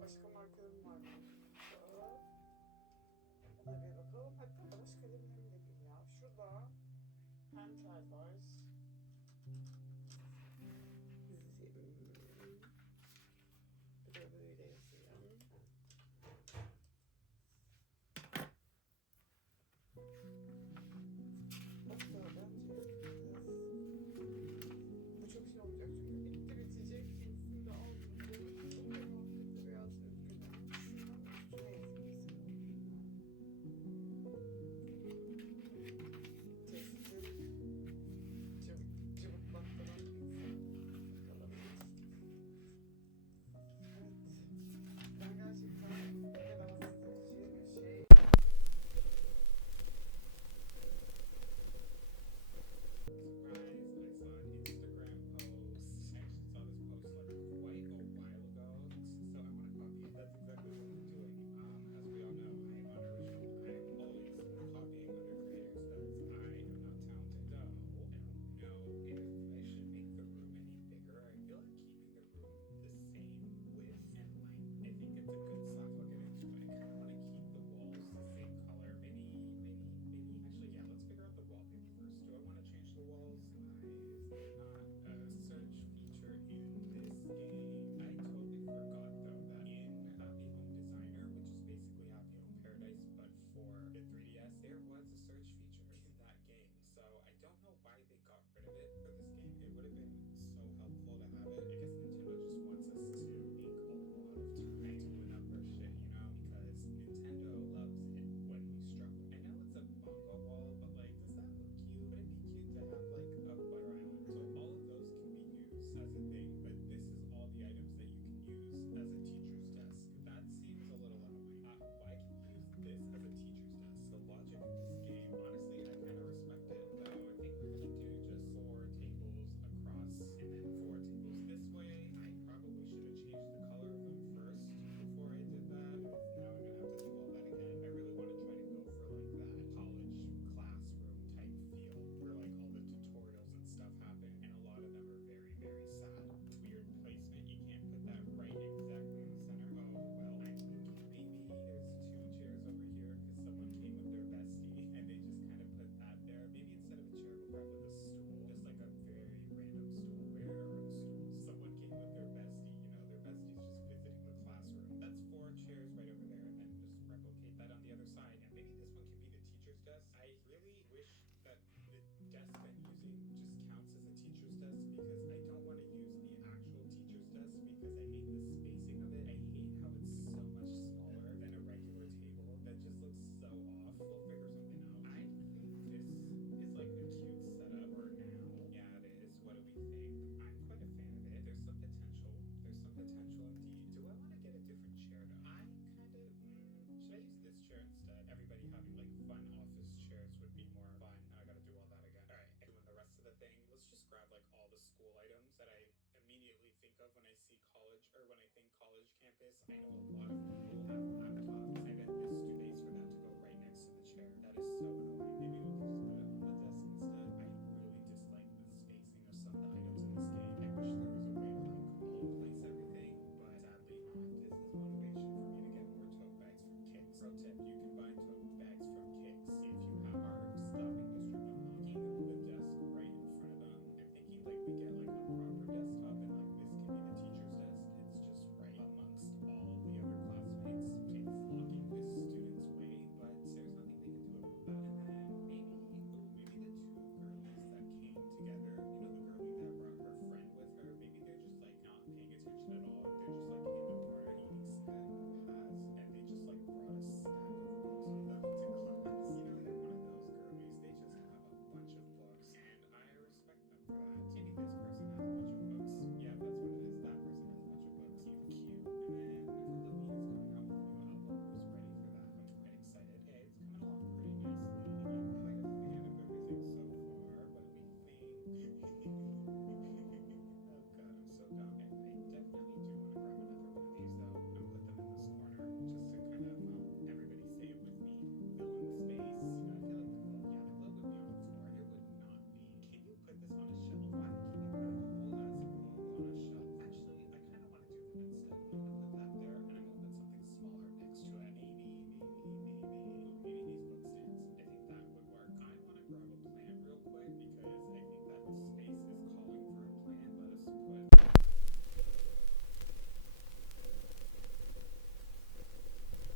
Başka markalarım var mı? Ona bir bakalım. Hatta bulaş kalemlerim de değil ya. Şurada pentel var. Bir de böyle yazıyor. Hatta bence biraz... Bu çok şey olacak çünkü bitti bitecek. Kimisini de aldım. Bu muhabbeti biraz üzgünüm. Şundan üstüne yazayım sana. Testin cıvıklatma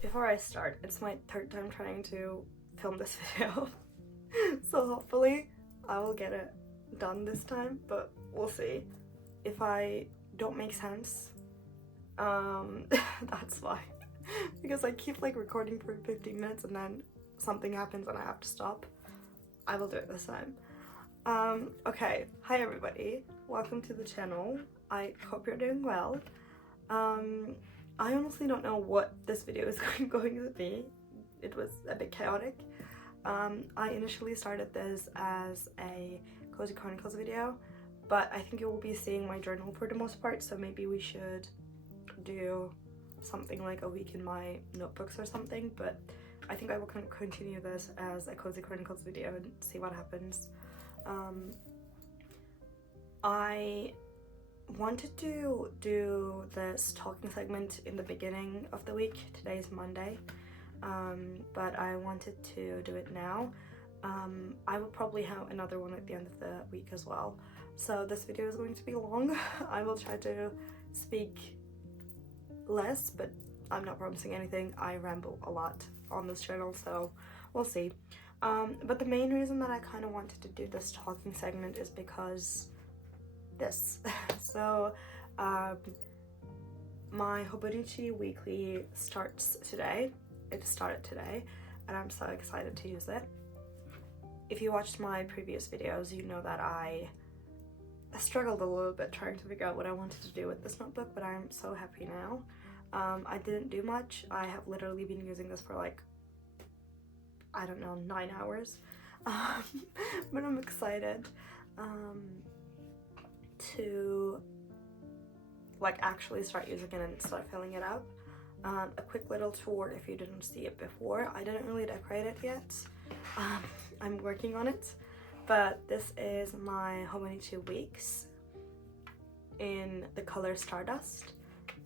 before I start, it's my third time trying to film this video. So hopefully I will get it done this time, but we'll see. If I don't make sense, that's why. Because I keep like recording for 15 minutes and then something happens and I have to stop. I will do it this time. Okay, hi everybody, welcome to the channel. I hope you're doing well. I honestly don't know what this video is going to be. It was a bit chaotic. I initially started this as a Cozy Chronicles video, but I think you will be seeing my journal for the most part, so maybe we should do something like a week in my notebooks or something, but I think I will continue this as a Cozy Chronicles video and see what happens. I wanted to do this talking segment in the beginning of the week. Today is Monday, but I wanted to do it now. I will probably have another one at the end of the week as well. So this video is going to be long. I will try to speak less, but I'm not promising anything. I ramble a lot on this channel, so we'll see. But the main reason that I kind of wanted to do this talking segment is because this. So my Hobonichi weekly starts today. It started today and I'm so excited to use it. If you watched my previous videos, you know that I struggled a little bit trying to figure out what I wanted to do with this notebook, but I'm so happy now. I didn't do much. I have literally been using this for like, I don't know, 9 hours. But I'm excited to like actually start using it and start filling it up. A quick little tour if you didn't see it before. I didn't really decorate it yet. I'm working on it, but this is my Hobonichi Weeks in the color Stardust.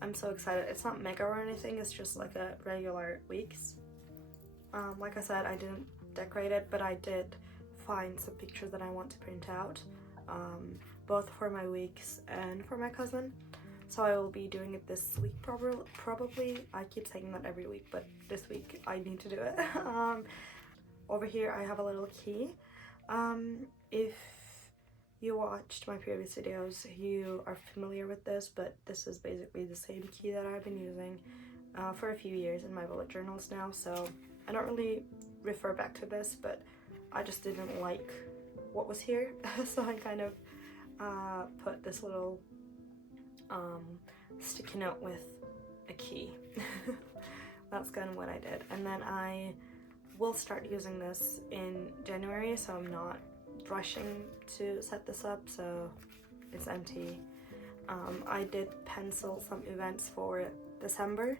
I'm so excited. It's not mega or anything, it's just like a regular Weeks. Like I said, I didn't decorate it, but I did find some pictures that I want to print out, both for my Weeks and for my cousin. So I will be doing it this week probably. I keep saying that every week, but this week I need to do it. Over here I have a little key. If you watched my previous videos, you are familiar with this, but this is basically the same key that I've been using for a few years in my bullet journals now, so I don't really refer back to this, but I just didn't like what was here. So I kind of put this little sticky note with a key. That's kind of what I did. And then I will start using this in January, so I'm not rushing to set this up, so it's empty. I did pencil some events for December,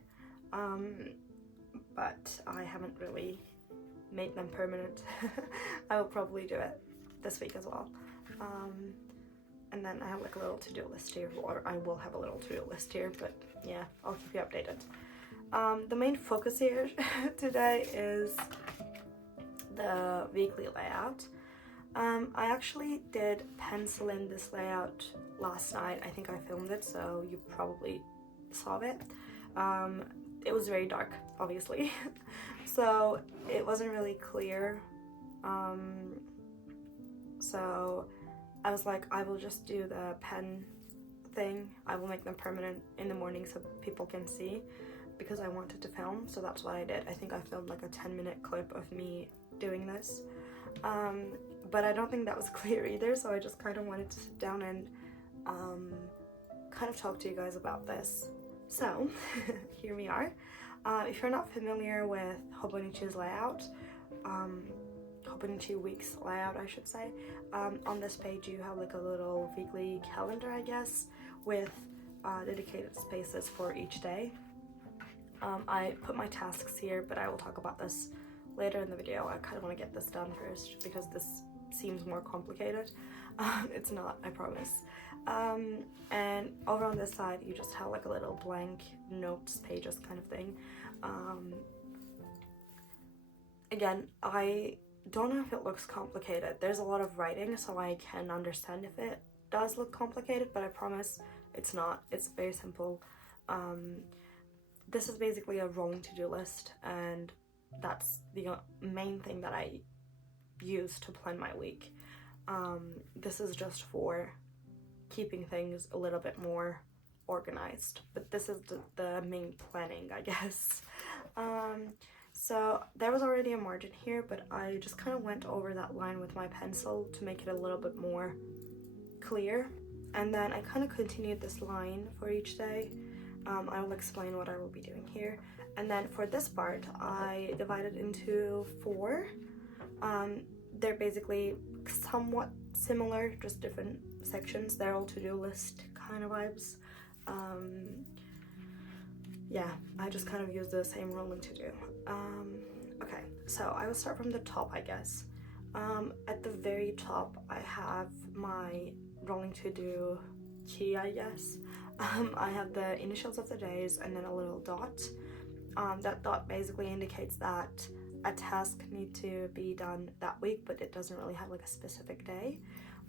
but I haven't really made them permanent. I will probably do it this week as well. And then I have like a little to-do list here, or I will have a little to-do list here, but yeah, I'll keep you updated. The main focus here today is the weekly layout. I actually did pencil in this layout last night. I think I filmed it, so you probably saw it. It was very dark, obviously, so it wasn't really clear. So I was like, I will just do the pen thing. I will make them permanent in the morning so people can see, because I wanted to film, so that's what I did. I think I filmed like a 10-minute clip of me doing this, but I don't think that was clear either, so I just kind of wanted to sit down and kind of talk to you guys about this. So here we are. If you're not familiar with Hobonichi's layout, Hobonichi Weeks layout I should say, on this page you have like a little weekly calendar, I guess, with dedicated spaces for each day. I put my tasks here, but I will talk about this later in the video. I kind of want to get this done first because this seems more complicated. It's not, I promise. And over on this side you just have like a little blank notes pages kind of thing. Again, I don't know if it looks complicated. There's a lot of writing, so I can understand if it does look complicated, but I promise it's not. It's very simple. this is basically a rolling to-do list, and that's the main thing that I use to plan my week. This is just for keeping things a little bit more organized, but this is the main planning, I guess. So there was already a margin here, but I just kind of went over that line with my pencil to make it a little bit more clear, and then I kind of continued this line for each day. I will explain what I will be doing here. And then for this part, I divided into 4. They're basically somewhat similar, just different sections. They're all to-do list kind of vibes. Yeah, I just kind of use the same rolling to-do. Okay, so I will start from the top, I guess. At the very top, I have my rolling to-do key, I guess. I have the initials of the days and then a little dot. That dot basically indicates that a task needs to be done that week, but it doesn't really have like a specific day.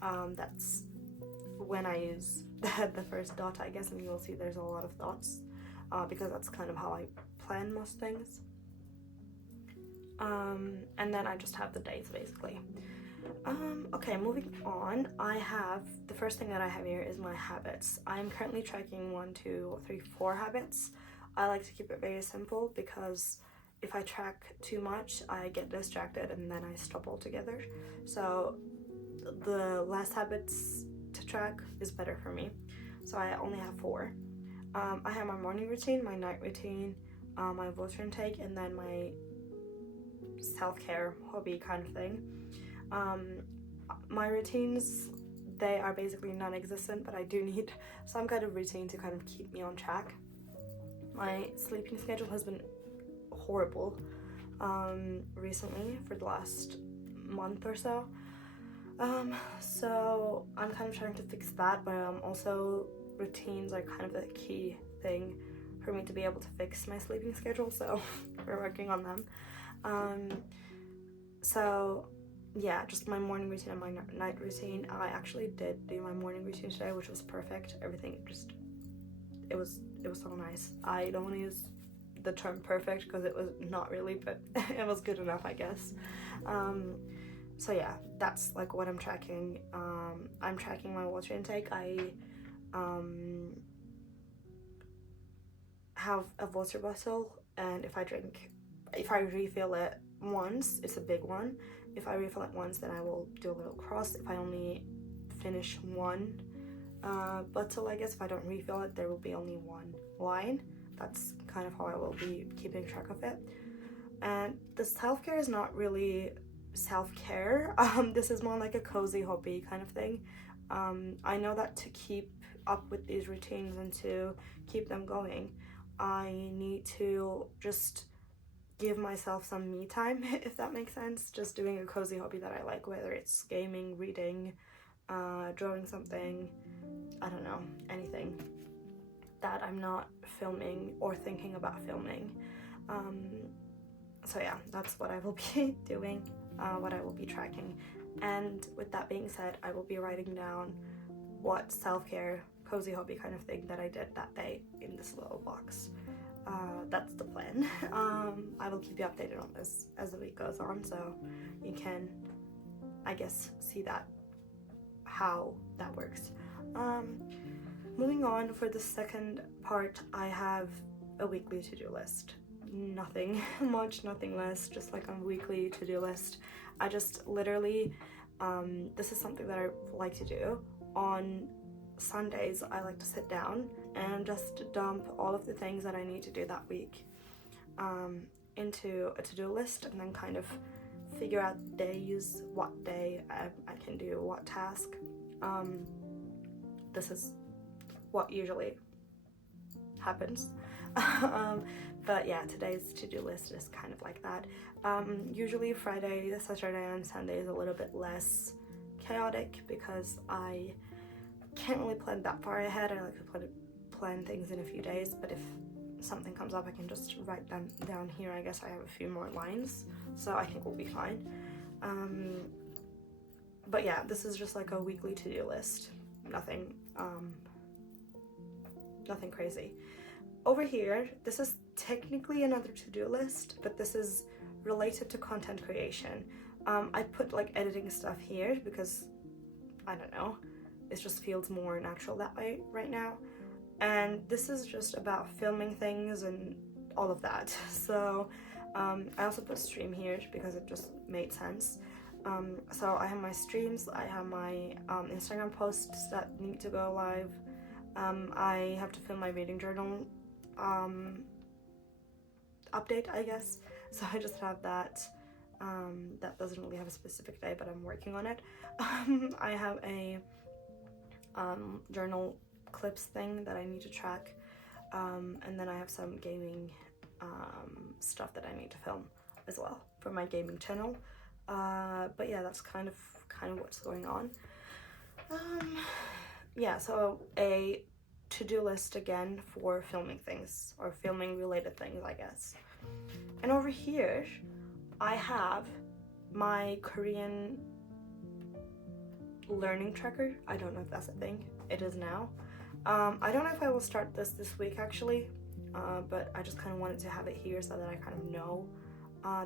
That's when I use the first dot, I guess, and you'll see there's a lot of dots because that's kind of how I plan most things. And then I just have the days basically. Okay, moving on, I have, the first thing that I have here is my habits. I'm currently tracking 1, 2, 3, 4 habits. I like to keep it very simple because if I track too much, I get distracted and then I stop altogether. So the last habits to track is better for me. So I only have 4. I have my morning routine, my night routine, my water intake, and then my self-care hobby kind of thing. My routines, they are basically non-existent, but I do need some kind of routine to kind of keep me on track. My sleeping schedule has been horrible recently for the last month or so. So I'm kind of trying to fix that, but also routines are kind of the key thing for me to be able to fix my sleeping schedule, so we're working on them. So yeah, just my morning routine and my night routine. I actually did do my morning routine today, which was perfect. Everything just, it was so nice. I don't want to use the term perfect because it was not really, but it was good enough, I guess. So yeah, that's like what I'm tracking. I'm tracking my water intake. I have a water bottle, and if I refill it once, it's a big one. If I refill it once, then I will do a little cross. If I only finish one bottle, I guess, if I don't refill it, there will be only one line. That's kind of how I will be keeping track of it. And the self-care is not really self-care. This is more like a cozy hobby kind of thing. I know that to keep up with these routines and to keep them going, I need to just give myself some me time, if that makes sense. Just doing a cozy hobby that I like, whether it's gaming, reading, drawing something, I don't know, anything that I'm not filming or thinking about filming. So yeah, that's what I will be doing, what I will be tracking. And with that being said, I will be writing down what self-care, cozy hobby kind of thing that I did that day in this little box. That's the plan. I will keep you updated on this as the week goes on, so you can, I guess, see that, how that works. Moving on, for the second part, I have a weekly to-do list. Nothing much, nothing less, just like a weekly to-do list. I just literally, this is something that I like to do. On Sundays, I like to sit down and just dump all of the things that I need to do that week into a to-do list, and then kind of figure out days, what day I can do what task. This is what usually happens. But yeah, today's to-do list is kind of like that. Usually Friday, Saturday, and Sunday is a little bit less chaotic because I can't really plan that far ahead. I like to plan things in a few days, but if something comes up, I can just write them down here. I guess I have a few more lines, so I think we'll be fine. But yeah, this is just like a weekly to-do list. Nothing crazy. over here, this is technically another to-do list, but this is related to content creation. I put like editing stuff here because, I don't know, it just feels more natural that way right now. And this is just about filming things and all of that. So I also put stream here because it just made sense. So I have my streams, I have my Instagram posts that need to go live. I have to film my reading journal update, I guess. So I just have that. That doesn't really have a specific day, but I'm working on it. I have a journal clips thing that I need to track, and then I have some gaming stuff that I need to film as well for my gaming channel. But yeah, that's kind of what's going on. Yeah, so a to-do list again for filming things, or filming related things, I guess. And over here I have my Korean learning tracker. I don't know if that's a thing. It is now. I don't know if I will start this week actually, but I just kind of wanted to have it here so that I kind of know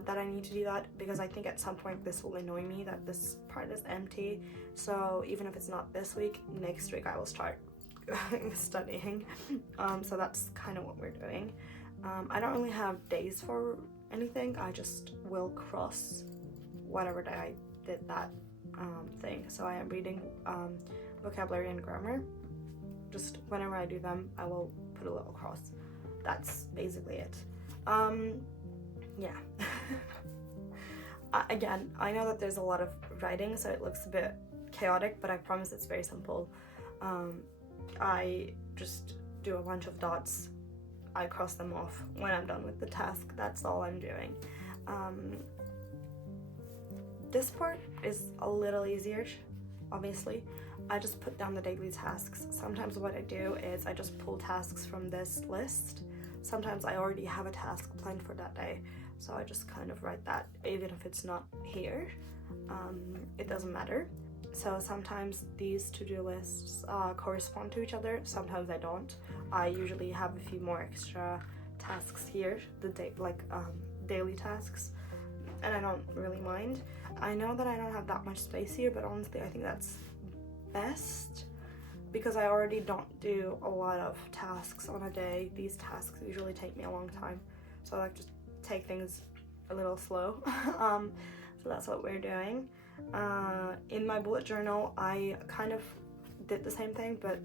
that I need to do that, because I think at some point this will annoy me that this part is empty. So even if it's not this week, next week I will start studying. So that's kind of what we're doing. I don't really have days for anything. I just will cross whatever day I did that thing. So I am reading vocabulary and grammar. Just whenever I do them, I will put a little cross. That's basically it. Yeah. Again, I know that there's a lot of writing, so it looks a bit chaotic, but I promise it's very simple. I just do a bunch of dots. I cross them off when I'm done with the task. That's all I'm doing. This part is a little easier, obviously. I just put down the daily tasks. Sometimes what I do is I just pull tasks from this list. Sometimes I already have a task planned for that day, so I just kind of write that, even if it's not here. It doesn't matter. So sometimes these to-do lists correspond to each other, sometimes I don't. I usually have a few more extra tasks here, daily tasks, and I don't really mind. I know that I don't have that much space here, but honestly I think that's best, because I already don't do a lot of tasks on a day. These tasks usually take me a long time, so I like to take things a little slow. So that's what we're doing. In my bullet journal, I kind of did the same thing, but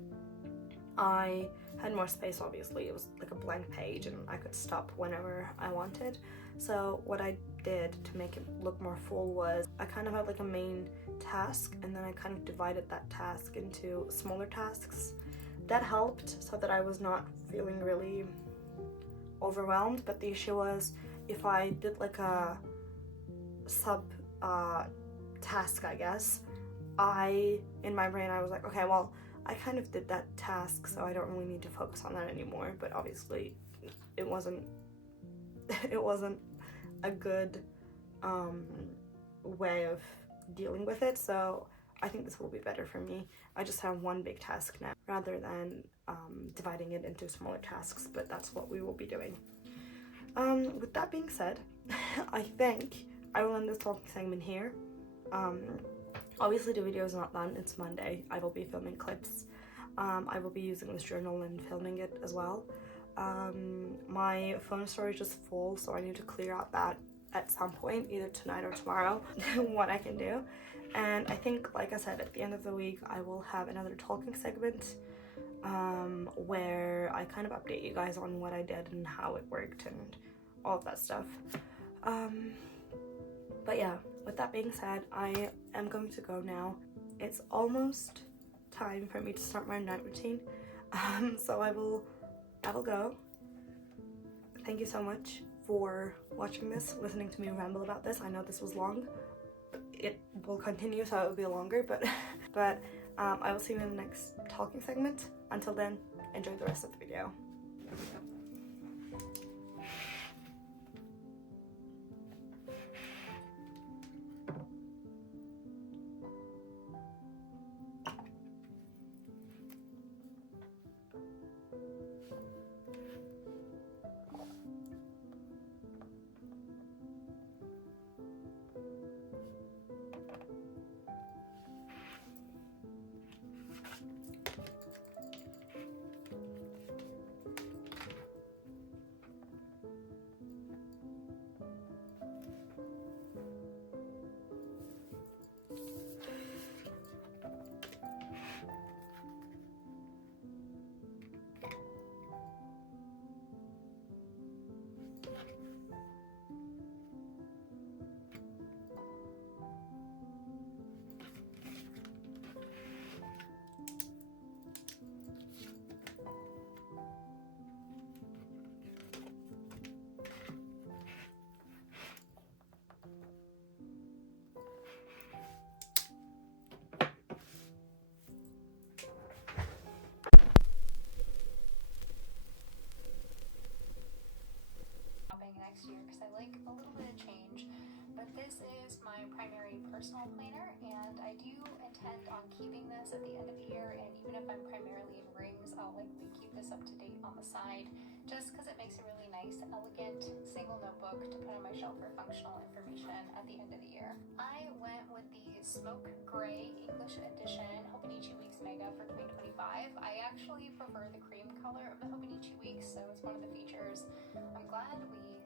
I had more space, obviously. It was like a blank page and I could stop whenever I wanted. So what I did to make it look more full was I kind of had like a main task, and then I kind of divided that task into smaller tasks. That helped so that I was not feeling really overwhelmed, but the issue was if I did like a sub task, I guess, in my brain I was like, okay, well, I kind of did that task, so I don't really need to focus on that anymore. But obviously it wasn't a good way of dealing with it, so I think this will be better for me. I just have one big task now rather than dividing it into smaller tasks, but that's what we will be doing. With that being said, I think I will end this talking segment here. Obviously the video is not done, it's Monday. I will be filming clips. I will be using this journal and filming it as well. My phone storage is full, so I need to clear out that at some point, either tonight or tomorrow, what I can do. And I think, like I said, at the end of the week I will have another talking segment where I kind of update you guys on what I did and how it worked and all of that stuff. But yeah, with that being said, I am going to go now. It's almost time for me to start my night routine. So I will go. Thank you so much for watching this, listening to me ramble about this. I know this was long. It will continue, so it will be longer, but I will see you in the next talking segment. Until then, enjoy the rest of the video. next year because I like a little bit of change. But this is my primary personal planner, and I do intend on keeping this at the end of the year, and even if I'm primarily in rings, I'll likely keep this up to date on the side just because it makes a really nice, elegant single notebook to put on my shelf for functional information at the end of the year. I went with the Smoke Gray English Edition Hobonichi Weeks Mega for 2025. I actually prefer the cream color of the Hobonichi Weeks, so it's one of the features I'm glad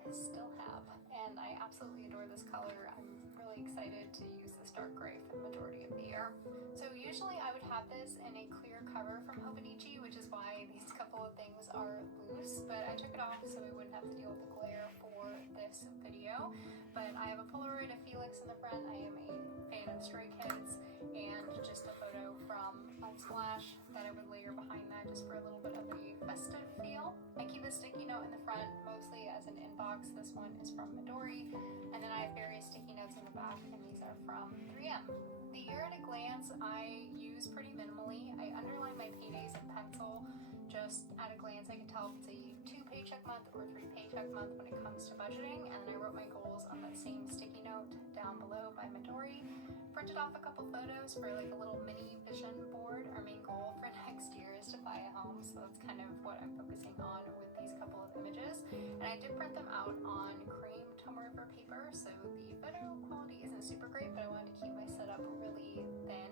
we still have, and I absolutely adore this color. I'm really excited to use this dark gray for the majority of the year. So usually I would have this in a clear cover from Hobonichi, which is why these couple of things are loose, but I took it off so we wouldn't have to deal with the glare for this video. But I have a Polaroid of Felix in the front. I am a fan of Stray Kids, and just a photo from Unsplash that I would layer behind that just for a little bit of a festive feel. I keep a sticky note in the front mostly as an inbox. This one is from Midori, and then I have various sticky notes in the back, and these are from 3M. The year at a glance I use pretty minimally. I underline my paydays in pencil. Just at a glance I can tell if it's a 2 paycheck month or 3 paycheck month when it comes to budgeting, and then I wrote my goals on that same sticky note down below by Midori. Printed off a couple photos for like a little mini vision board. Our main goal for next year is to buy a home, so that's kind of what I'm focusing on with these couple of images. And I did print them out on cream Tomo River paper, so the photo quality isn't super great, but I wanted to keep my setup really thin.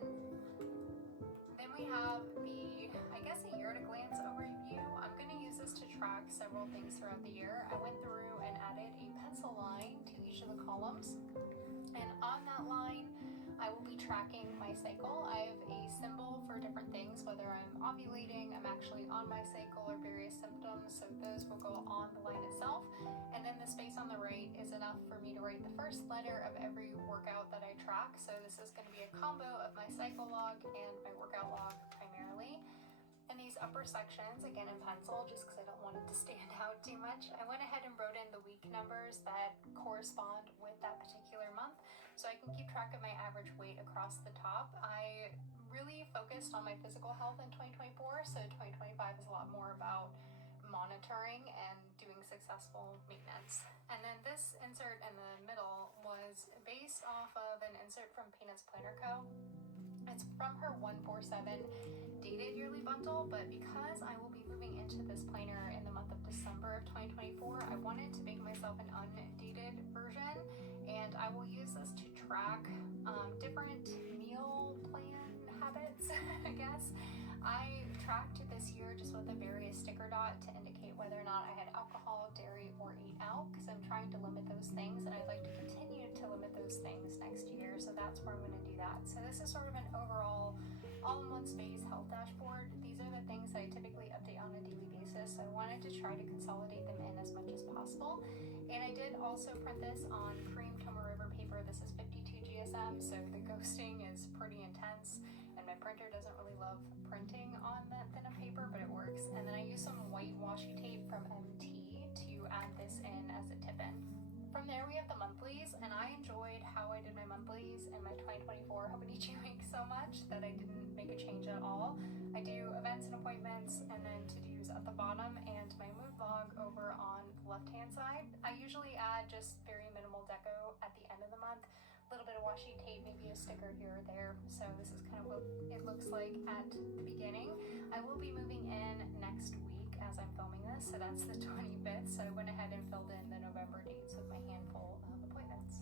Then we have the, I guess, a year at a glance overview. I'm going to use this to track several things throughout the year. I went through and added a pencil line to each of the columns, and on that line I will be tracking my cycle. I have a symbol for different things, whether I'm ovulating, I'm actually on my cycle, or various symptoms, so those will go on the line itself. And then the space on the right is enough for me to write the first letter of every workout that I track. So this is going to be a combo of my cycle log and my workout log primarily. And these upper sections, again in pencil, just because I don't want it to stand out too much, I went ahead and wrote in the week numbers that correspond with that particular month, so I can keep track of my average weight across the top. I really focused on my physical health in 2024, so 2025 is a lot more about monitoring and doing successful maintenance. And then this insert in the middle was based off of an insert from Peanuts Planner Co. It's from her 147 dated yearly bundle, but because I will be moving into this planner in the month of December of 2024, I wanted to make myself an undated version, and I will use this to track different meal plan habits, I guess. I tracked this year just with a various sticker dot to indicate whether or not I had alcohol, dairy, or ate out, because I'm trying to limit those things, and I'd like to continue to limit those things next year, so that's where I'm going to do that. So this is sort of an overall all-in-one space health dashboard. These are the things that I typically update on a daily basis, so I wanted to try to consolidate them in as much as possible. And I did also print this on cream Tomo River paper. This is 52 GSM, so the ghosting is pretty intense, and my printer doesn't really love printing on that thin of paper, but it works. And then I used some white washi tape from MT to add this in as a tip-in. From there we have the monthlies, and I enjoyed how I did my monthlies in my 2024 Hobonichi week so much that I didn't make a change at all. I do events and appointments, and then to-dos at the bottom, and my mood log over on the left-hand side. I usually add just very minimal deco at the end of the month, a little bit of washi tape, maybe a sticker here or there. So this is kind of what it looks like at the beginning. I will be moving in next week as I'm filming this, so that's the 25th. So I went ahead and filled in the November dates with my handful of appointments.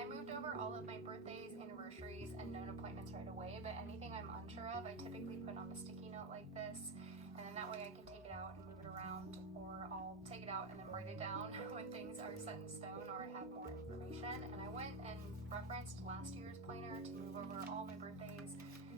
I moved over all of my birthdays, anniversaries, and known appointments right away, but anything I'm unsure of, I typically put on a sticky note like this, and then that way I can take it out and move it around, or I'll take it out and then write it down when things are set in stone or I have more information. And I went and referenced last year's planner to move over all my birthdays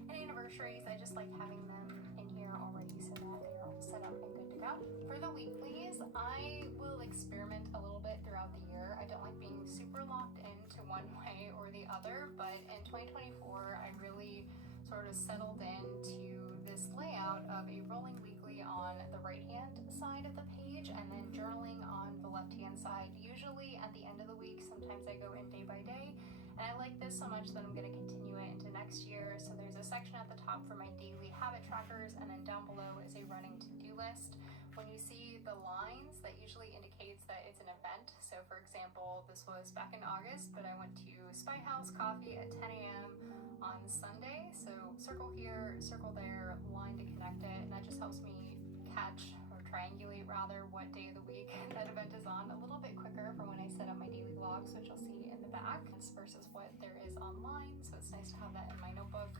and anniversaries. I just like having them in here already so that they're all set up and good to go. For the weeklies, I will experiment a little bit throughout the year. I don't like being super locked into one way or the other, but in 2024 I really sort of settled into this layout of a rolling weekly on the right hand side of the page and then journaling on the left hand side, usually at the end of the week. Sometimes I go in day by day, and I like this so much that I'm going to continue it into next year. So there's a section at the top for my daily habit trackers, and then down below is a running to-do list. When you see the lines, that usually indicates that example, this was back in August, but I went to Spy House Coffee at 10 a.m. on Sunday. So circle here, circle there, line to connect it, and that just helps me catch or triangulate rather what day of the week that event is on a little bit quicker for when I set up my daily vlogs, which you'll see in the back, versus what there is online. So it's nice to have that in my notebook.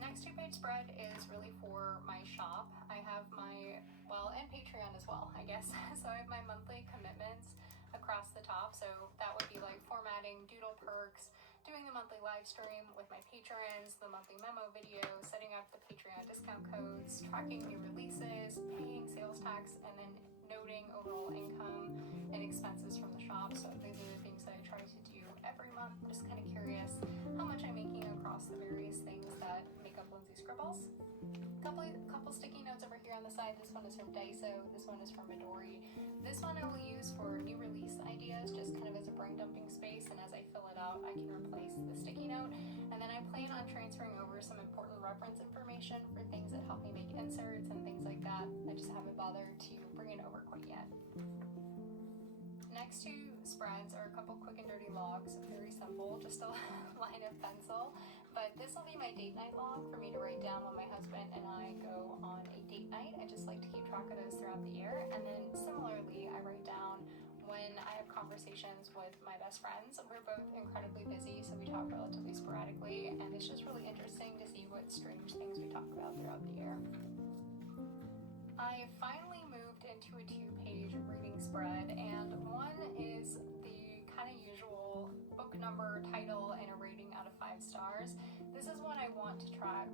Next 2-page spread is really for my shop. I have my, well, and Patreon as well, I guess. So I have my monthly commitments across the top. So that would be like formatting doodle perks, doing the monthly live stream with my patrons, the monthly memo video, setting up the Patreon discount codes, tracking new releases, paying sales tax, and then noting overall income and expenses from the shop. So these are the things that I try to do every month. I'm just kind of curious how much I'm making across the various things that make up Lindsay Scribbles. Couple sticky notes over here on the side. This one is from Daiso. This one is from Midori. This one I will use for new release ideas, just kind of as a brain dumping space, and as I fill it out, I can replace the sticky note. And then I plan on transferring over some important reference information for things that help me make inserts and things like that. I just haven't bothered to bring it over quite yet. Next 2 spreads are a couple quick and dirty logs, very simple, just a line of pencil. But this will be my date night log for me to write down when my husband and I go on a date night. I just like to keep track of those throughout the year. And then similarly, I write down when I have conversations with my best friends. We're both incredibly busy, so we talk relatively sporadically, and it's just really interesting to see what strange things we talk about throughout the year. I finally moved into a 2-page reading spread, and one is the kind of usual book number, title, and a rating out of 5 stars. This is what I want to track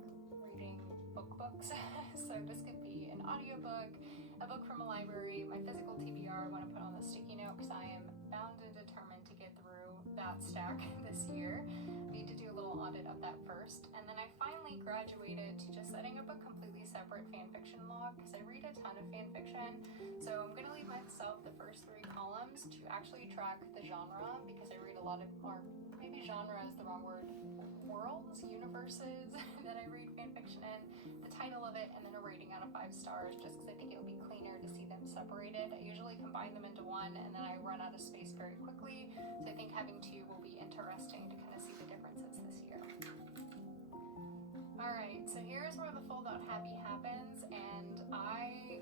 reading books. So this could be an audiobook, a book from a library, my physical TBR I want to put on the sticky note because I am bound and determined to get through that stack this year. Need to do a little audit of that first. And then I finally graduated to just setting up a completely separate fan fiction log because I read a ton of fan fiction. So I'm going to leave myself the first 3 columns to actually track the genre, because I read a lot of, or maybe genre is the wrong word, worlds, universes that I read fan fiction in, the title of it, and then a rating out of 5 stars, just because I think it would be cleaner to see them separated. I usually combine them into one, and then I run out of space very quickly. So I think having 2 will be interesting to kind of see the differences this year. Alright, so here's where the fold out happy happens, and I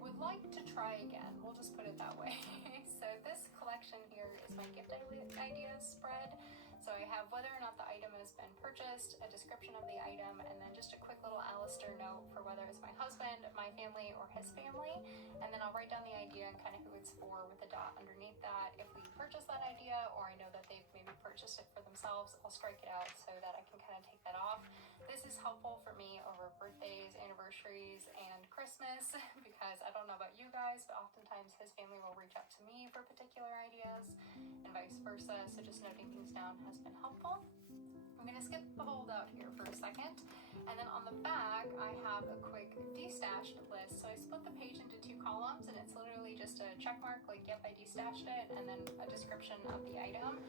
would like to try again. We'll just put it that way. So this collection here is my gift ideas spread. So I have whether or not the item has been purchased, a description of the item, and then just a quick little Alistair note for whether it's my husband, my family, or his family. And then I'll write down the idea and kind of who it's for with a dot underneath that. If we purchase that idea, or I know that they've maybe purchased it for themselves, I'll strike it out so that I can kind of take that off. This is helpful for me over birthdays, anniversaries, and Christmas, because I don't know about you guys, but oftentimes his family will reach out to me for particular ideas and vice versa. So just noting things down has been helpful. I'm going to skip the holdout here for a second. And then on the back, I have a quick destashed list. So I split the page into 2 columns, and it's literally just a check mark, like, yep, I destashed it, and then a description of the item.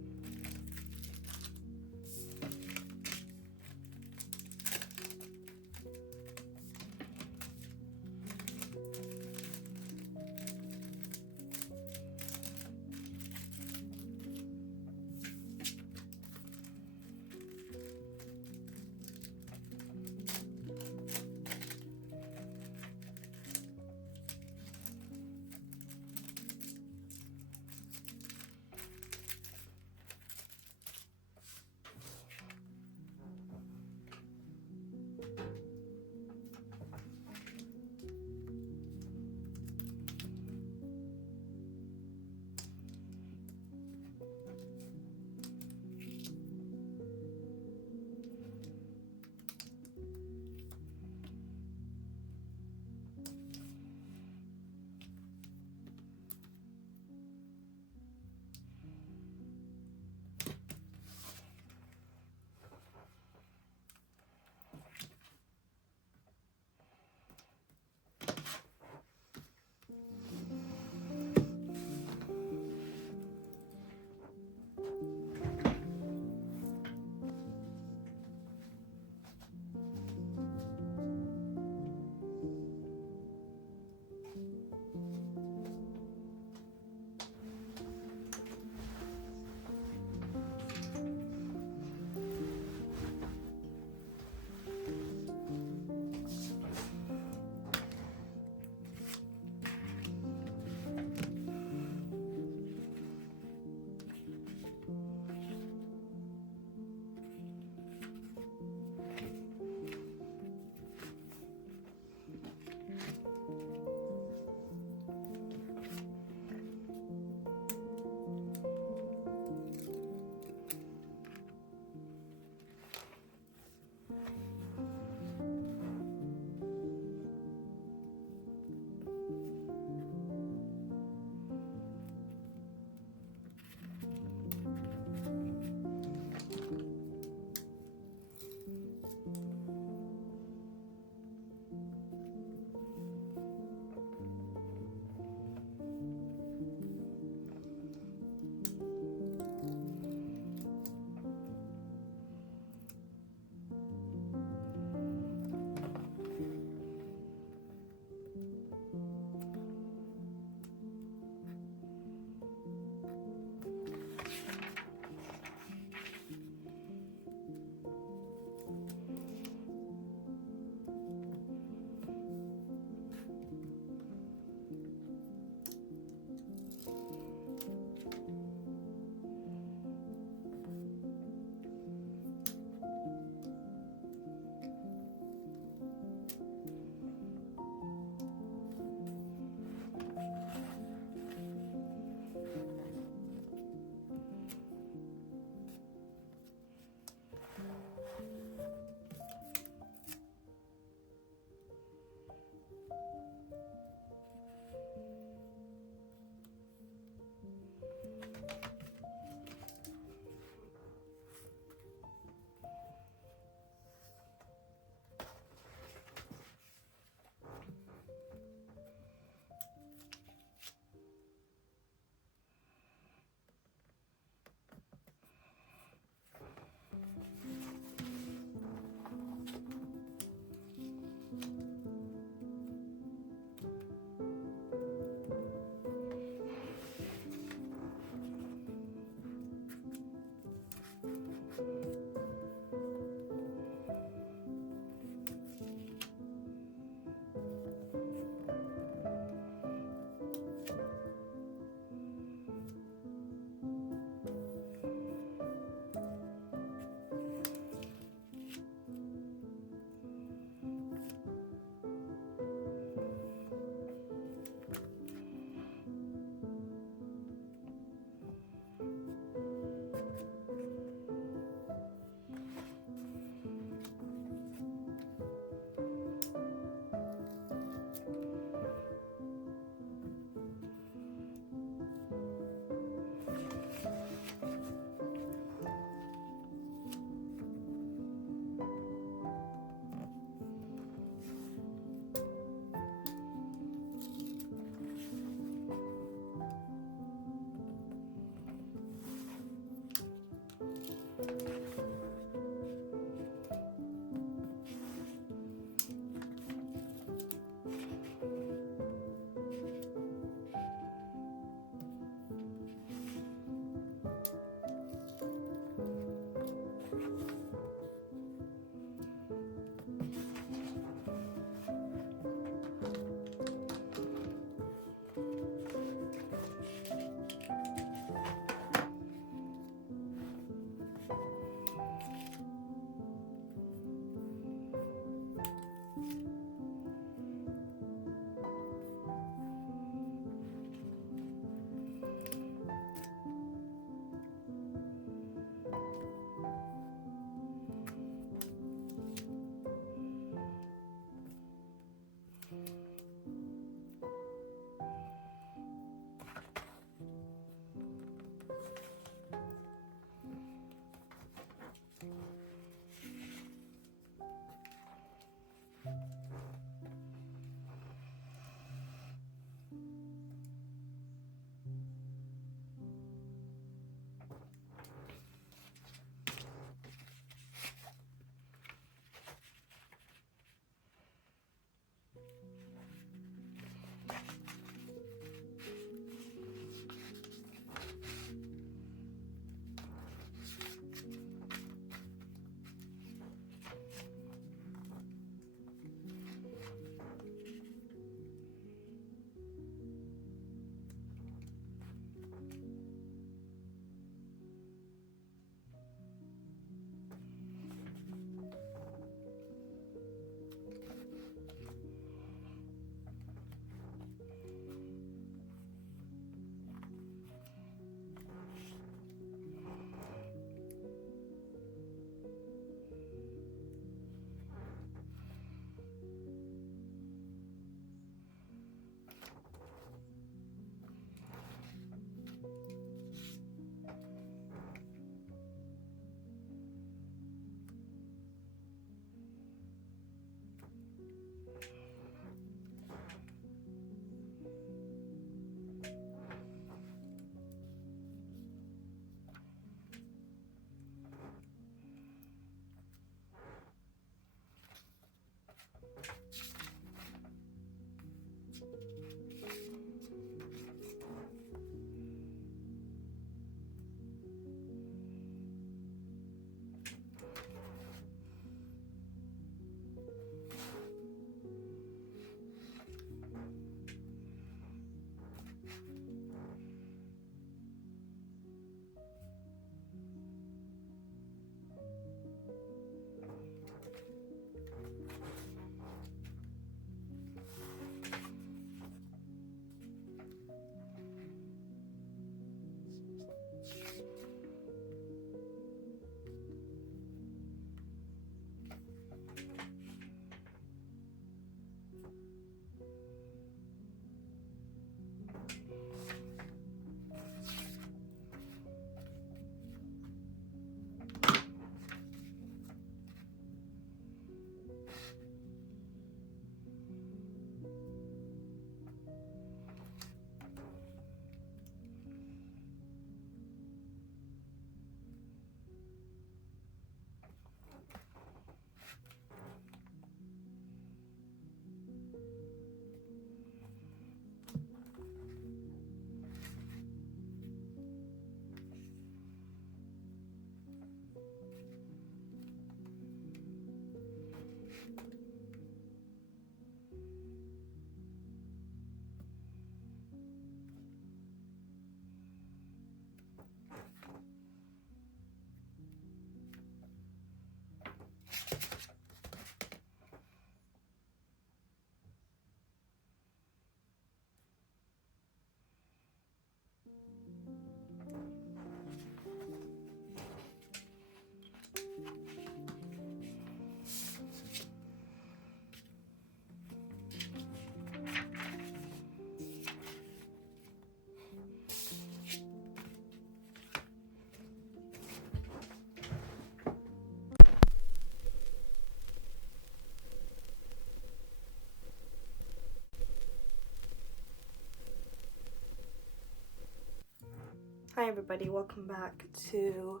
Hi everybody, welcome back to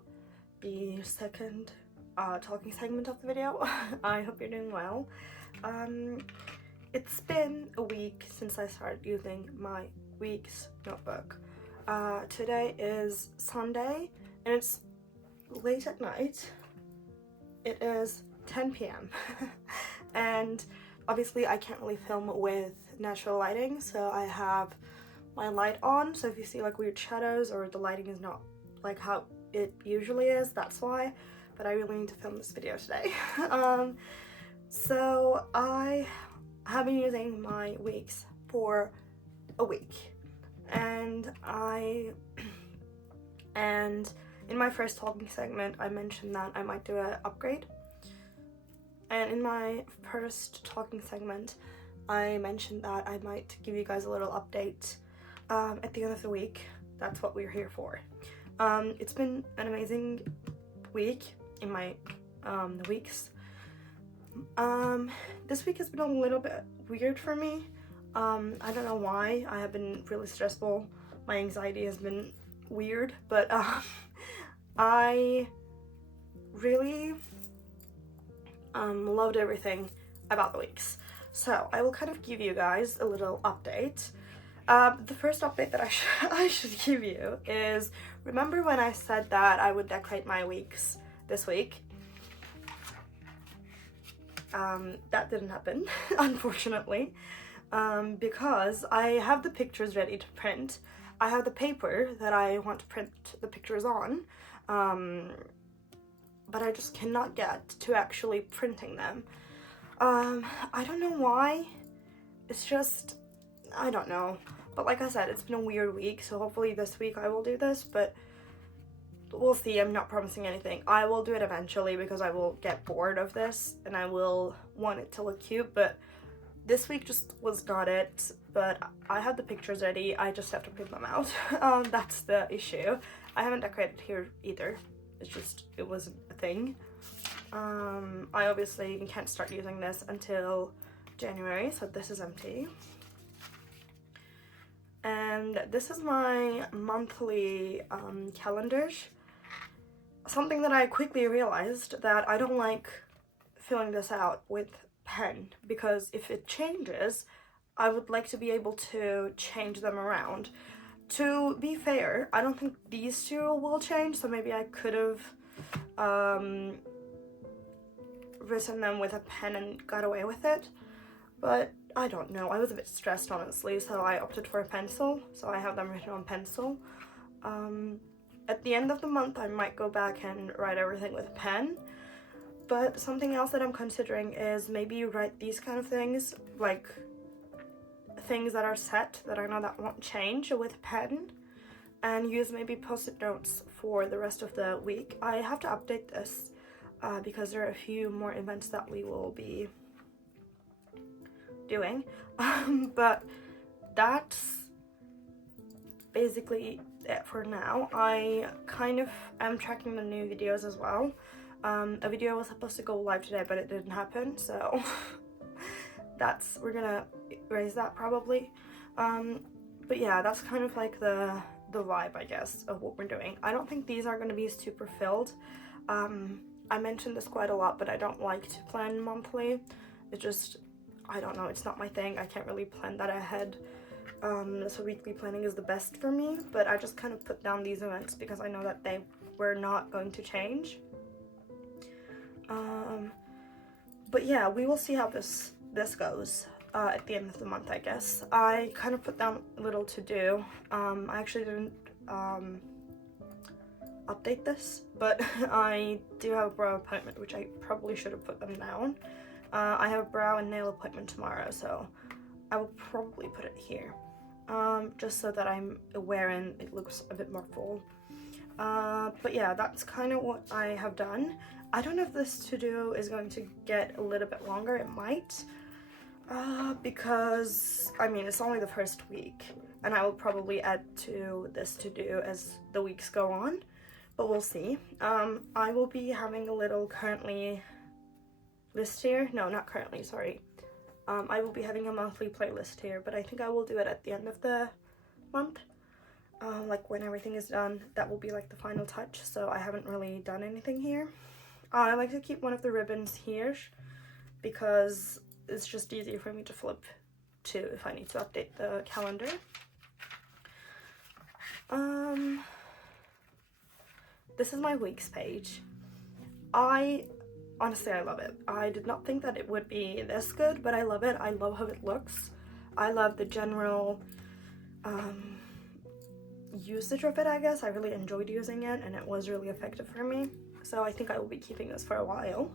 the second talking segment of the video. I hope you're doing well. It's been a week since I started using my week's notebook. Today is Sunday and it's late at night. It is 10 p.m. and obviously I can't really film with natural lighting, so I have my light on, so if you see like weird shadows or the lighting is not like how it usually is, that's why. But I really need to film this video today. So I have been using my weeks for a week, and in my first talking segment I mentioned that I might do an upgrade, and in my first talking segment I mentioned that I might give you guys a little update at the end of the week. That's what we're here for. It's been an amazing week in my the weeks. This week has been a little bit weird for me. I don't know why. I have been really stressful. My anxiety has been weird, but I really loved everything about the weeks. So I will kind of give you guys a little update. The first update that I should give you is, remember when I said that I would decorate my weeks this week? That didn't happen, unfortunately, because I have the pictures ready to print. I have the paper that I want to print the pictures on, but I just cannot get to actually printing them. I don't know why. It's just, I don't know. But like I said, it's been a weird week, so hopefully this week I will do this, but we'll see. I'm not promising anything. I will do it eventually because I will get bored of this and I will want it to look cute, but this week just was not it. But I have the pictures ready, I just have to print them out. That's the issue. I haven't decorated here either. It's just, it wasn't a thing. I obviously can't start using this until January, so this is empty. And this is my monthly calendars. Something that I quickly realized, that I don't like filling this out with pen, because if it changes, I would like to be able to change them around. To be fair, I don't think these two will change, so maybe I could have written them with a pen and got away with it, but I don't know. I was a bit stressed, honestly, so I opted for a pencil, so I have them written on pencil. At the end of the month I might go back and write everything with a pen, but something else that I'm considering is maybe write these kind of things, like things that are set that I know that won't change, with a pen, and use maybe post-it notes for the rest of the week. I have to update this because there are a few more events that we will be doing, but that's basically it for now. I kind of am tracking the new videos as well. A video was supposed to go live today, but it didn't happen, so we're gonna erase that probably. But yeah, that's kind of like the vibe, I guess, of what we're doing. I don't think these are going to be super filled. I mentioned this quite a lot, but I don't like to plan monthly. It just, I don't know, it's not my thing. I can't really plan that ahead. So weekly planning is the best for me, but I just kind of put down these events because I know that they were not going to change. But yeah, we will see how this goes at the end of the month, I guess. I kind of put down a little to do. I actually didn't update this, but I do have a brow appointment, which I probably should have put them down. I have a brow and nail appointment tomorrow, so I will probably put it here, just so that I'm aware and it looks a bit more full. But yeah, that's kind of what I have done. I don't know if this to-do is going to get a little bit longer. It might, because, I mean, it's only the first week, and I will probably add to this to-do as the weeks go on, but we'll see. I will be having a little currently list here. No, not currently, sorry. I will be having a monthly playlist here, but I think I will do it at the end of the month. like when everything is done, that will be like the final touch, so I haven't really done anything here. I like to keep one of the ribbons here because it's just easier for me to flip to if I need to update the calendar. This is my weeks page. Honestly, I love it. I did not think that it would be this good, but I love it. I love how it looks. I love the general usage of it, I guess. I really enjoyed using it and it was really effective for me. So I think I will be keeping this for a while.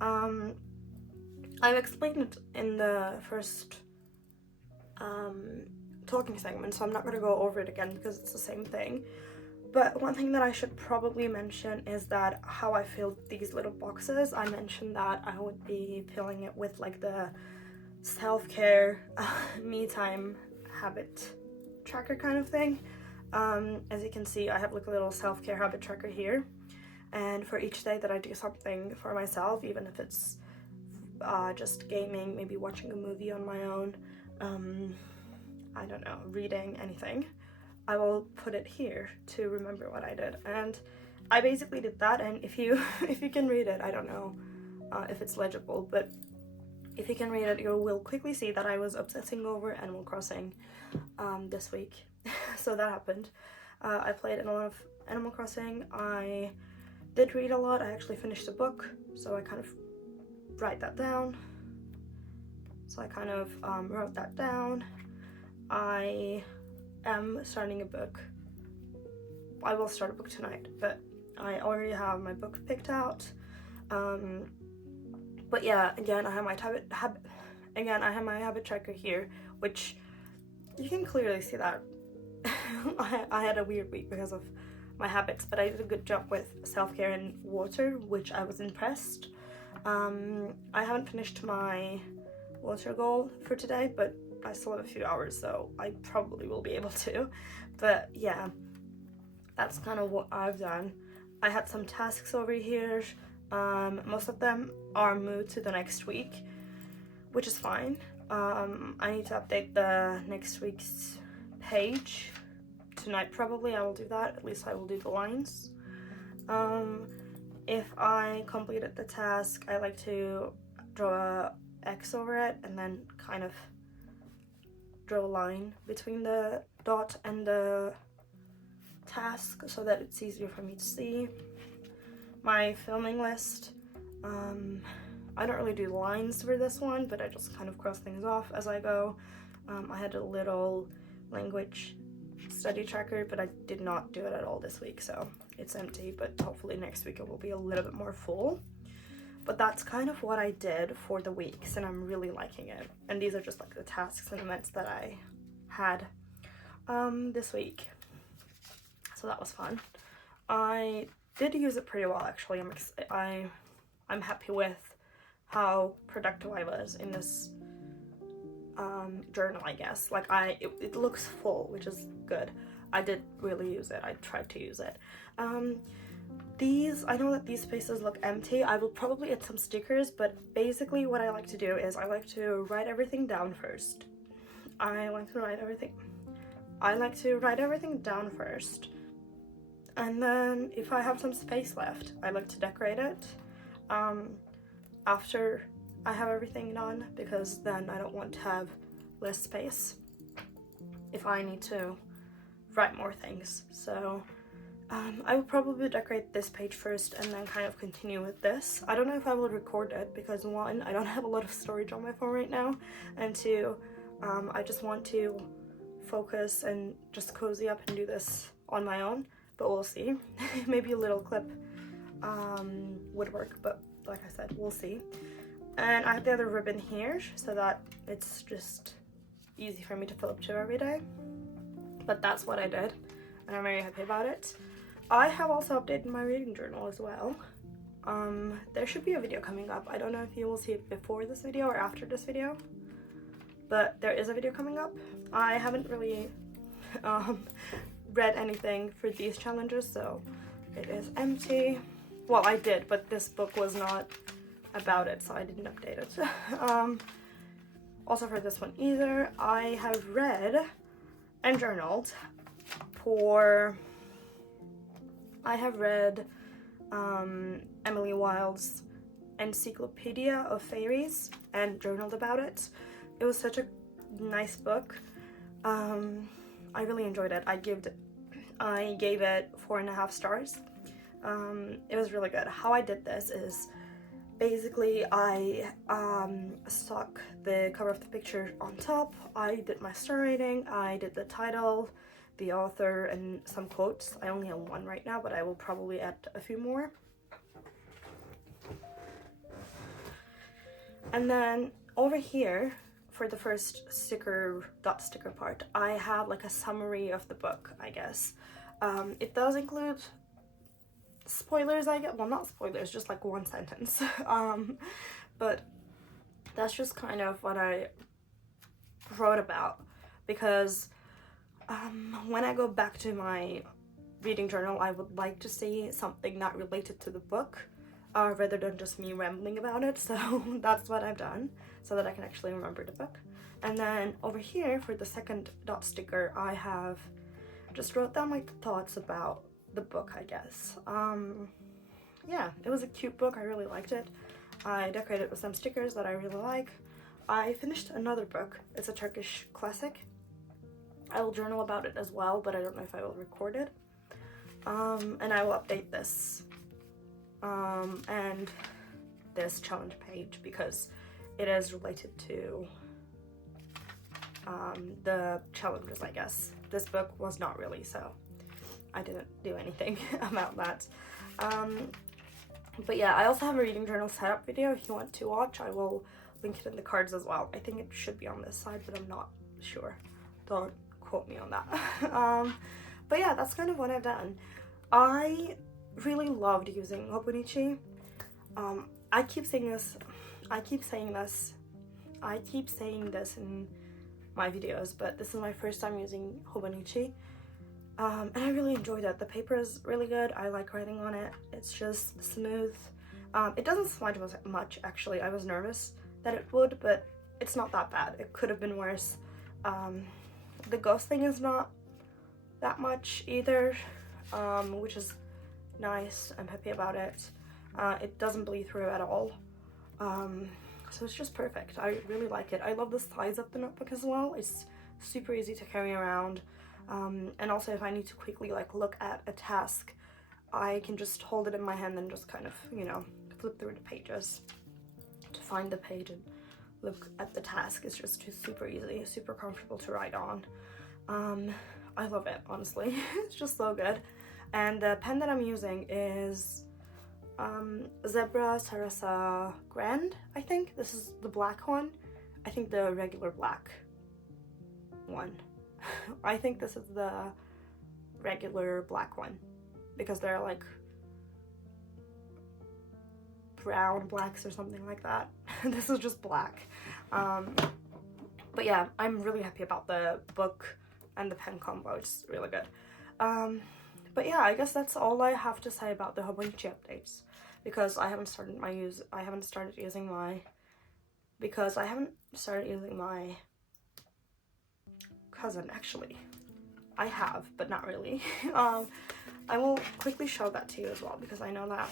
I've explained it in the first talking segment, so I'm not going to go over it again because it's the same thing. But one thing that I should probably mention is that how I filled these little boxes. I mentioned that I would be filling it with like the self-care, me time habit tracker kind of thing. As you can see, I have like a little self-care habit tracker here. And for each day that I do something for myself, even if it's just gaming, maybe watching a movie on my own, I don't know, reading, anything, I will put it here to remember what I did. And I basically did that, and if you can read it, I don't know if it's legible, but if you can read it, you will quickly see that I was obsessing over Animal Crossing this week. So that happened. I played a lot of Animal Crossing. I did read a lot. I actually finished a book, so I kind of write that down. So I kind of wrote that down. I am starting a book. I will start a book tonight, but I already have my book picked out. But yeah, again, I have my habit tracker here, which you can clearly see that I had a weird week because of my habits, but I did a good job with self-care and water, which I was impressed. I haven't finished my water goal for today, but I still have a few hours, so I probably will be able to. But yeah, that's kind of what I've done. I had some tasks over here. Most of them are moved to the next week, which is fine. I need to update the next week's page tonight. Probably I will do that. At least I will do the lines. If I completed the task, I like to draw a X over it and then kind of draw a line between the dot and the task so that it's easier for me to see. My filming list, I don't really do lines for this one, but I just kind of cross things off as I go. I had a little language study tracker, but I did not do it at all this week, so it's empty, but hopefully next week it will be a little bit more full. But that's kind of what I did for the weeks, and I'm really liking it. And these are just like the tasks and events that I had this week. So that was fun. I did use it pretty well, actually. I'm happy with how productive I was in this journal, I guess. Like it looks full, which is good. I did really use it. I tried to use it. I know that these spaces look empty. I will probably add some stickers, but basically what I like to do is I like to write everything down first. I like to write everything down first. And then if I have some space left, I like to decorate it after I have everything done, because then I don't want to have less space if I need to write more things. So I will probably decorate this page first and then kind of continue with this. I don't know if I will record it because, one, I don't have a lot of storage on my phone right now, and two, I just want to focus and just cozy up and do this on my own, but we'll see. Maybe a little clip would work, but like I said, we'll see. And I have the other ribbon here so that it's just easy for me to fill up to every day. But that's what I did, and I'm very happy about it. I have also updated my reading journal as well. There should be a video coming up. I don't know if you will see it before this video or after this video, but there is a video coming up. I haven't really read anything for these challenges, so it is empty. Well, I did, but this book was not about it, so I didn't update it. Also for this one either, I have read and journaled I have read Emily Wilde's Encyclopedia of Fairies and journaled about it. It was such a nice book. I really enjoyed it. I gave it 4.5 stars. It was really good. How I did this is basically I stuck the cover of the picture on top. I did my star rating. I did the title, the author, and some quotes. I only have one right now, but I will probably add a few more. And then over here, for the first dot sticker part, I have like a summary of the book, I guess. It does include spoilers, I guess. Well, not spoilers, just like one sentence. But that's just kind of what I wrote about, because when I go back to my reading journal, I would like to see something not related to the book, rather than just me rambling about it. So that's what I've done, so that I can actually remember the book. And then over here, for the second dot sticker, I have just wrote down my thoughts about the book, I guess. Yeah, it was a cute book. I really liked it. I decorated with some stickers that I really like. I finished another book. It's a Turkish classic. I will journal about it as well, but I don't know if I will record it. And I will update this and this challenge page, because it is related to the challenges, I guess. This book was not really, so I didn't do anything about that. But yeah, I also have a reading journal setup video if you want to watch. I will link it in the cards as well. I think it should be on this side, but I'm not sure. Don't quote me on that. But yeah, that's kind of what I've done. I really loved using Hobonichi. I keep saying this in my videos, but this is my first time using Hobonichi. And I really enjoyed it. The paper is really good. I like writing on it. It's just smooth. It doesn't smudge much, actually. I was nervous that it would, but it's not that bad. It could have been worse. The ghosting is not that much either, which is nice. I'm happy about it. It doesn't bleed through at all. So it's just perfect. I really like it. I love the size of the notebook as well. It's super easy to carry around. And also, if I need to quickly like look at a task, I can just hold it in my hand and just kind of, you know, flip through the pages to find the page and look at the task. It's just super easy, super comfortable to write on. I love it, honestly. It's just so good. And the pen that I'm using is Zebra Sarasa Grand, I think. This is the black one. I think the regular black one. I think this is the regular black one, because they're like brown blacks or something like that. This is just black. But yeah, I'm really happy about the book and the pen combo. It's really good. But yeah, I guess that's all I have to say about the Hobonichi updates, because I haven't started using my cousin, actually. I have, but not really. I will quickly show that to you as well, because I know that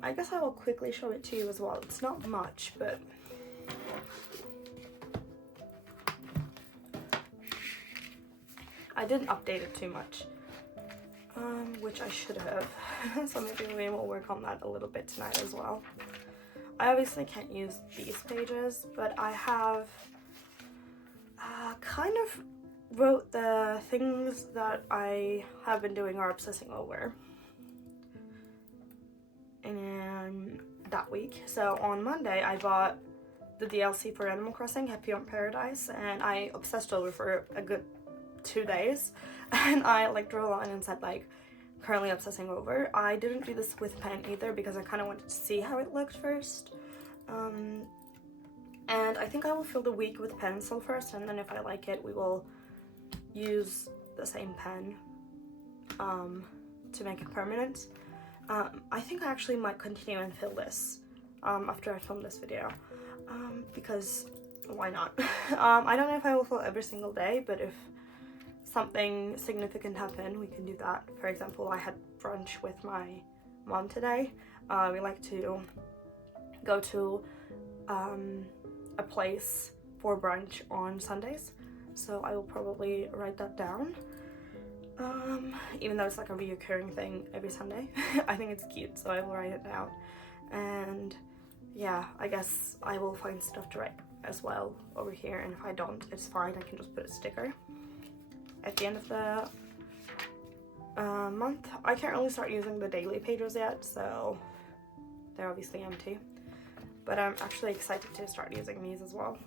I guess I will quickly show it to you as well. It's not much, but I didn't update it too much, which I should have. So maybe we will work on that a little bit tonight as well. I obviously can't use these pages, but I have kind of wrote the things that I have been doing or obsessing over in that week. So on Monday, I bought the DLC for Animal Crossing, Happy on Paradise, and I obsessed over for a good 2 days. And I like drew a line and said like, currently obsessing over. I didn't do this with pen either, because I kind of wanted to see how it looked first. And I think I will fill the week with pencil first, and then if I like it, we will use the same pen to make it permanent. I think I actually might continue and fill this after I film this video, because why not? I don't know if I will film every single day, but if something significant happened, we can do that. For example, I had brunch with my mom today. We like to go to a place for brunch on Sundays, so I will probably write that down. Even though it's like a reoccurring thing every Sunday. I think it's cute, so I will write it down. And yeah, I guess I will find stuff to write as well over here, and if I don't, it's fine, I can just put a sticker at the end of the month. I can't really start using the daily pages yet, so they're obviously empty, but I'm actually excited to start using these as well,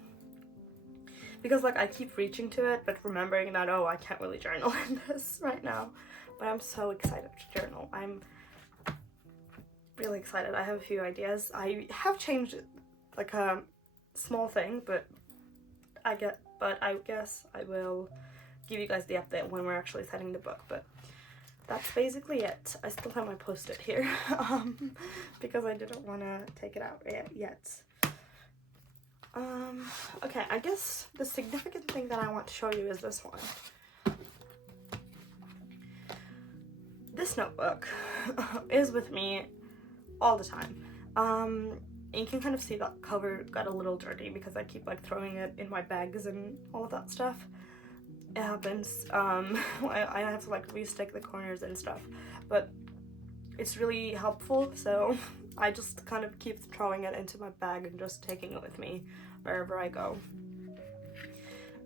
because like I keep reaching to it but remembering that, oh, I can't really journal in this right now, but I'm so excited to journal. I'm really excited. I have a few ideas. I have changed like a small thing, but I guess I will give you guys the update when we're actually setting the book. But that's basically it. I still have my post-it here because I didn't want to take it out yet. Okay, I guess the significant thing that I want to show you is this one. This notebook is with me all the time. You can kind of see that cover got a little dirty because I keep like throwing it in my bags and all of that stuff. It happens. I have to like restick the corners and stuff, but it's really helpful, so I just kind of keep throwing it into my bag and just taking it with me wherever I go.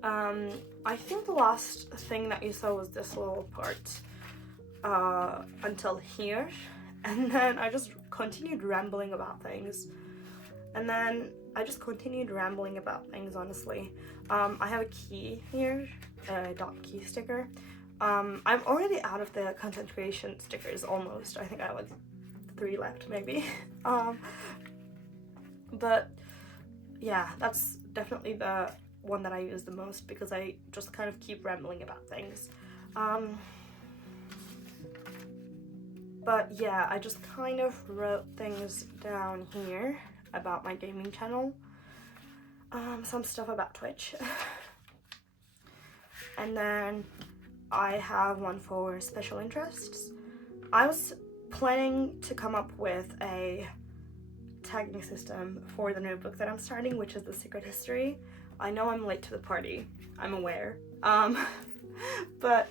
I think the last thing that you saw was this little part until here, and then I just continued rambling about things, and then I just continued rambling about things, honestly. I have a key here, a dot key sticker. I'm already out of the content creation stickers, almost. I think I have like 3 left, maybe. But yeah, that's definitely the one that I use the most because I just kind of keep rambling about things. But yeah, I just kind of wrote things down here about my gaming channel. Some stuff about Twitch. And then I have one for special interests. I was planning to come up with a tagging system for the new book that I'm starting, which is The Secret History. I know I'm late to the party, I'm aware. But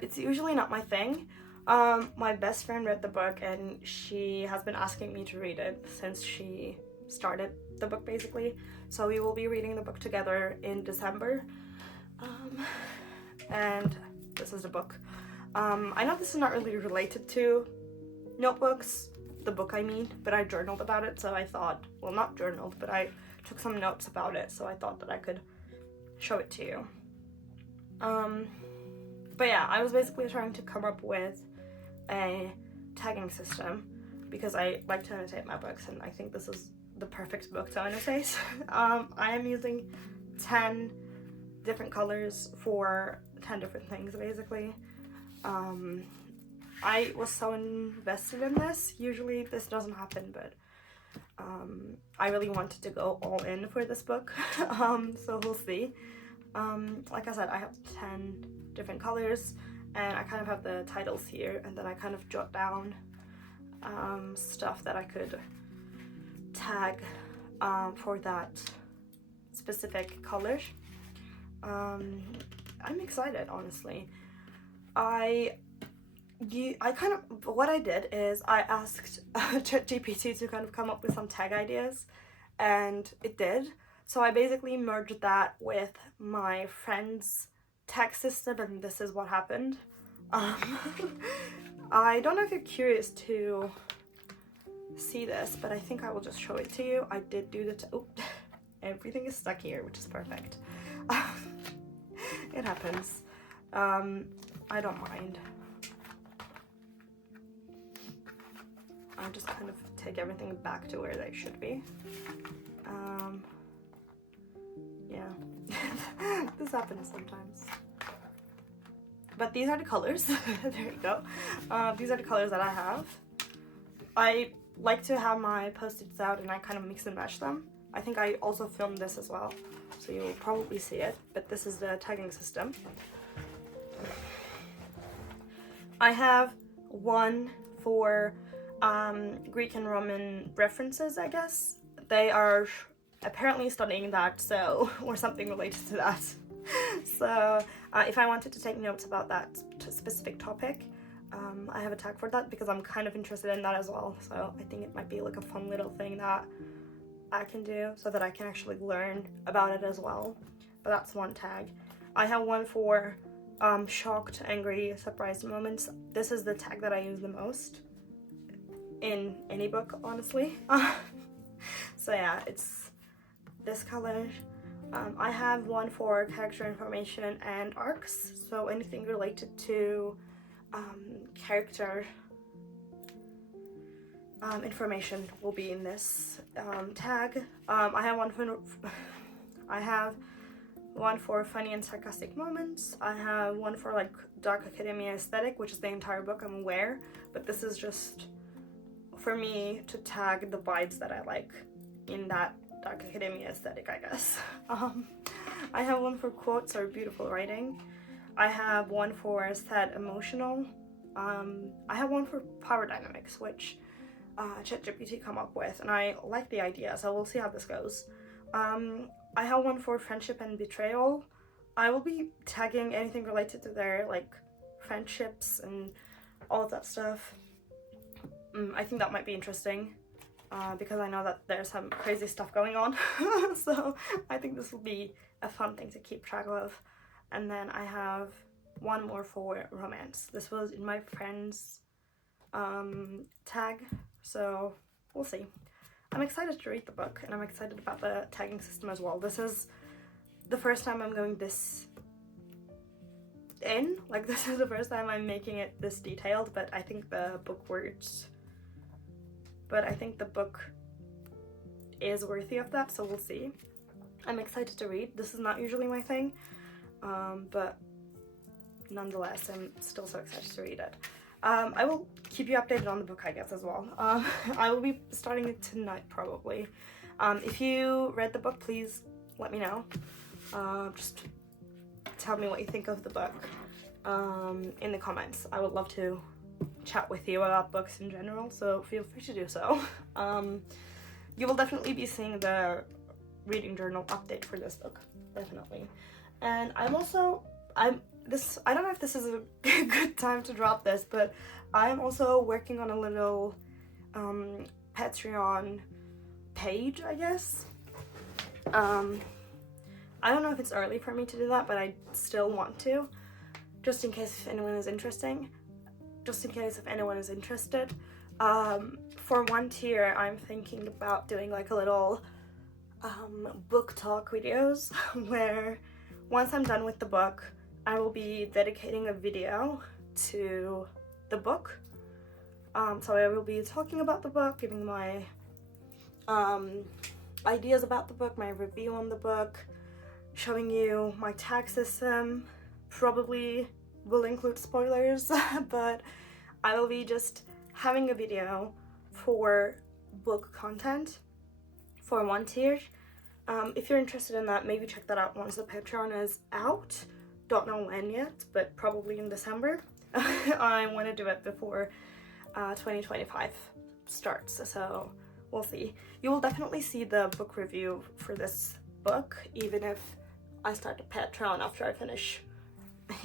it's usually not my thing. My best friend read the book and she has been asking me to read it since she started the book, basically. So we will be reading the book together in December. And this is the book. I know this is not really related to notebooks, the book I mean, but I journaled about it, so I thought, well, not journaled, but I took some notes about it, so I thought that I could show it to you. But yeah, I was basically trying to come up with a tagging system because I like to annotate my books, and I think this is the perfect book to annotate. I am using 10 different colors for 10 different things, basically. I was so invested in this. Usually this doesn't happen, but I really wanted to go all in for this book. So we'll see. Like I said, I have 10 different colors, and I kind of have the titles here, and then I kind of jot down stuff that I could tag for that specific color. I'm excited, honestly. What I did is I asked ChatGPT to kind of come up with some tag ideas, and it did. So I basically merged that with my friend's tag system, and this is what happened. I don't know if you're curious to see this, but I think I will just show it to you. I did do the everything is stuck here, which is perfect. It happens. I don't mind. I'll just kind of take everything back to where they should be. Yeah, this happens sometimes. But these are the colors. There you go. These are the colors that I have. I like to have my post-its out and I kind of mix and match them. I think I also filmed this as well, so you'll probably see it, but this is the tagging system. I have one for Greek and Roman references, I guess. They are apparently studying that, so, or something related to that. So if I wanted to take notes about that specific topic, I have a tag for that because I'm kind of interested in that as well. So I think it might be like a fun little thing that I can do so that I can actually learn about it as well. But that's one tag. I have one for shocked, angry, surprised moments. This is the tag that I use the most in any book, honestly. So yeah, it's this color. I have one for character information and arcs, so anything related to character information will be in this tag. I have one for funny and sarcastic moments. I have one for like dark academia aesthetic, which is the entire book, I'm aware, but this is just for me to tag the vibes that I like in that dark academia aesthetic, I guess. I have one for quotes or beautiful writing. I have one for sad emotional. I have one for power dynamics, which ChatGPT come up with, and I like the idea, so we'll see how this goes. I have one for friendship and betrayal. I will be tagging anything related to their like friendships and all of that stuff. I think that might be interesting because I know that there's some crazy stuff going on. So I think this will be a fun thing to keep track of. And then I have one more for romance. This was in my friend's tag, so we'll see. I'm excited to read the book, and I'm excited about the tagging system as well. This is the first time I'm going this in, like this is the first time I'm making it this detailed, but I think the book is worthy of that, so we'll see. I'm excited to read. This is not usually my thing, but nonetheless, I'm still so excited to read it. I will keep you updated on the book, I guess, as well. I will be starting it tonight, probably. If you read the book, please let me know. Just tell me what you think of the book in the comments. I would love to chat with you about books in general, so feel free to do so. You will definitely be seeing the reading journal update for this book, definitely. And I don't know if this is a good time to drop this, but I'm also working on a little Patreon page, I guess. I don't know if it's early for me to do that, but I still want to, just in case if anyone is interested. For one tier, I'm thinking about doing like a little book talk videos where once I'm done with the book, I will be dedicating a video to the book. So I will be talking about the book, giving my ideas about the book, my review on the book, showing you my tag system. Probably will include spoilers, but I will be just having a video for book content for one tier. If you're interested in that, maybe check that out once the Patreon is out. Don't know when yet, but probably in December. I want to do it before 2025 starts, so we'll see. You will definitely see the book review for this book, even if I start a Patreon after I finish.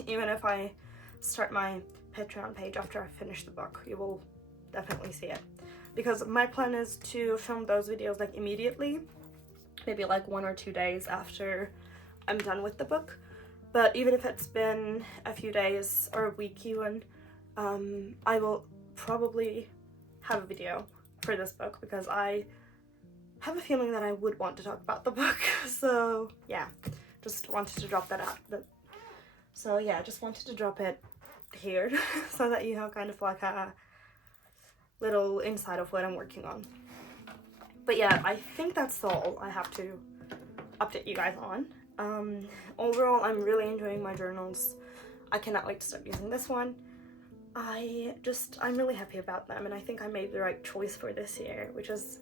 Even if I start my Patreon page after I finish the book, you will definitely see it. Because my plan is to film those videos like immediately, maybe like 1 or 2 days after I'm done with the book. But even if it's been a few days or a week even, I will probably have a video for this book because I have a feeling that I would want to talk about the book. So yeah, just wanted to drop that out. So yeah, just wanted to drop it here so that you have kind of like a little insight of what I'm working on. But yeah, I think that's all I have to update you guys on. Overall, I'm really enjoying my journals. I cannot wait to start using this one. I'm really happy about them, and I think I made the right choice for this year, which is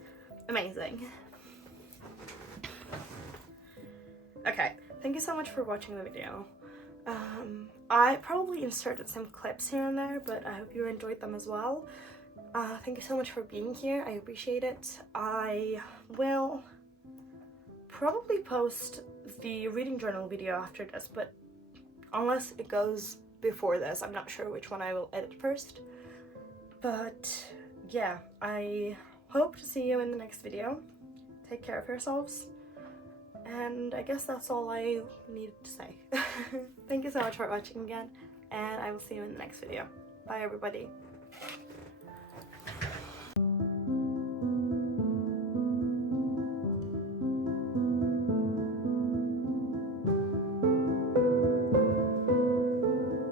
amazing. Okay, thank you so much for watching the video. I probably inserted some clips here and there, but I hope you enjoyed them as well. Thank you so much for being here. I appreciate it. I will probably post the reading journal video after this, but unless it goes before this, I'm not sure which one I will edit first. But yeah, I hope to see you in the next video. Take care of yourselves. And I guess that's all I needed to say. Thank you so much for watching again, and I will see you in the next video. Bye everybody.